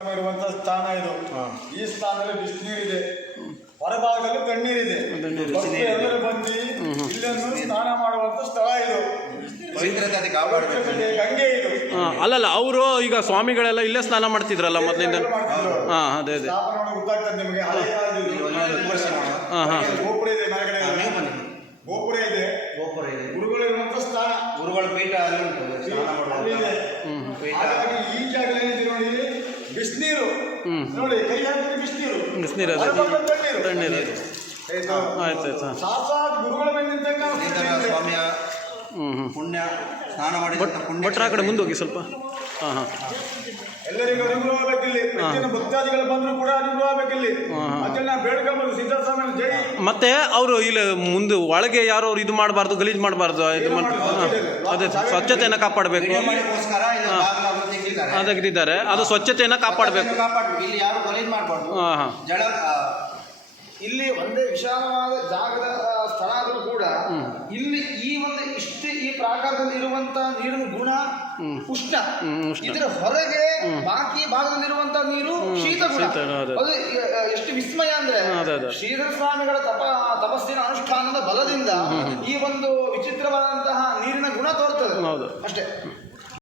ಇರುವಂತ ಸ್ಥಾನ ಇದು. ಈ ಸ್ಥಾನದಲ್ಲಿ ಬಿಸಿನೀರಿದೆ, ಹೊರಭಾಗದಲ್ಲಿ ತಣ್ಣೀರಿದೆ. ಎಲ್ಲರೂ ಬಂದು ಇಲ್ಲನ್ನು ಸ್ನಾನ ಮಾಡುವಂತ ಸ್ಥಳ ಇದು. ಗಂಗೆ ಇದು. ಅಲ್ಲಲ್ಲ, ಅವರು ಈಗ ಸ್ವಾಮಿಗಳೆಲ್ಲ ಇಲ್ಲೇ ಸ್ನಾನ ಮಾಡ್ತಿದ್ರಲ್ಲ ಮೊದಲಿಂದ. ಅದೇ ಅದೇ ಗೊತ್ತಾಗ್ತದೆ ನಿಮಗೆ. ಗೋಪುರ ಇದೆ, ಗೋಪುರ ಇದೆ, ಗುರುಗಳು ಇರುವಂತ ಸ್ಥಾನ, ಗುರುಗಳ ಪೀಠ ಅಲ್ಲಿ ಉಂಟು. ಈ ಜಾಗದಲ್ಲಿ ನೋಡಿ ಬಿಸಿನೀರು ನೋಡಿ, ಕೈ ಹಾಕಿದ್ರೆ ಬಿಸಿನೀರು ತಣ್ಣೀರು. ಆಯ್ತು ಸಾಕ್ಷಾತ್ ಗುರುಗಳ ಮೇಲೆ ನಿಂತ ಸ್ವಾಮಿಯ ಪುಣ್ಯ ಸ್ನಾನ ಮಾಡಿ ಭಟ್ರ ಆ ಕಡೆ ಮುಂದೆ ಹೋಗಿ ಸ್ವಲ್ಪ. ಎಲ್ಲರಿಗೂ ಅನುಗ್ರಹ ಆಗಬೇಕಿಲ್ಲಿ. ಭಕ್ತಾದಿಗಳು ಬಂದ್ರು ಕೂಡ ಅನುಗ್ರಹ ಆಗಬೇಕಿಲ್ಲಿ. ಅದನ್ನ ಬೇಡ್ಕೊಂಬರು ಸಿದ್ದರಾಮಯ್ಯ ಜೈ. ಮತ್ತೆ ಅವರು ಇಲ್ಲಿ ಮುಂದೆ ಒಳಗೆ ಯಾರು ಅವ್ರು ಇದು ಮಾಡಬಾರ್ದು, ಗಲೀಜು ಮಾಡಬಾರ್ದು, ಇದು ಅದೇ ಸ್ವಚ್ಛತೆಯನ್ನು ಕಾಪಾಡಬೇಕು ತೆಗೆದಿದ್ದಾರೆ. ಅದು ಸ್ವಚ್ಛತೆಯನ್ನು ಕಾಪಾಡಬೇಕು. ಇಲ್ಲಿ ಯಾರು ಗಲೀಜು ಮಾಡಬಾರ್ದು. ಜಳ ಇಲ್ಲಿ ಒಂದೇ ವಿಶಾಲವಾದ ಜಾಗದ ಸ್ಥಳ ಆದರೂ ಕೂಡ ಇಲ್ಲಿ ಈ ಒಂದು ಇಷ್ಟು ಈ ಪ್ರಾಕಾರದಲ್ಲಿ ಇರುವಂತ ನೀರಿನ ಗುಣ ಉಷ್ಣ, ಇದರ ಹೊರಗೆ ಬಾಕಿ ಭಾಗದಲ್ಲಿರುವಂತ ನೀರು ಶೀತ ಗುಣ. ಅದು ಎಷ್ಟು ವಿಸ್ಮಯ ಅಂದ್ರೆ ಶ್ರೀಧರ ಸ್ವಾಮಿಗಳ ತಪಸ್ಸಿನ ಅನುಷ್ಠಾನದ ಬಲದಿಂದ ಈ ಒಂದು ವಿಚಿತ್ರವಾದಂತಹ ನೀರಿನ ಗುಣ ತೋರ್ತದೆ ಅಷ್ಟೇ.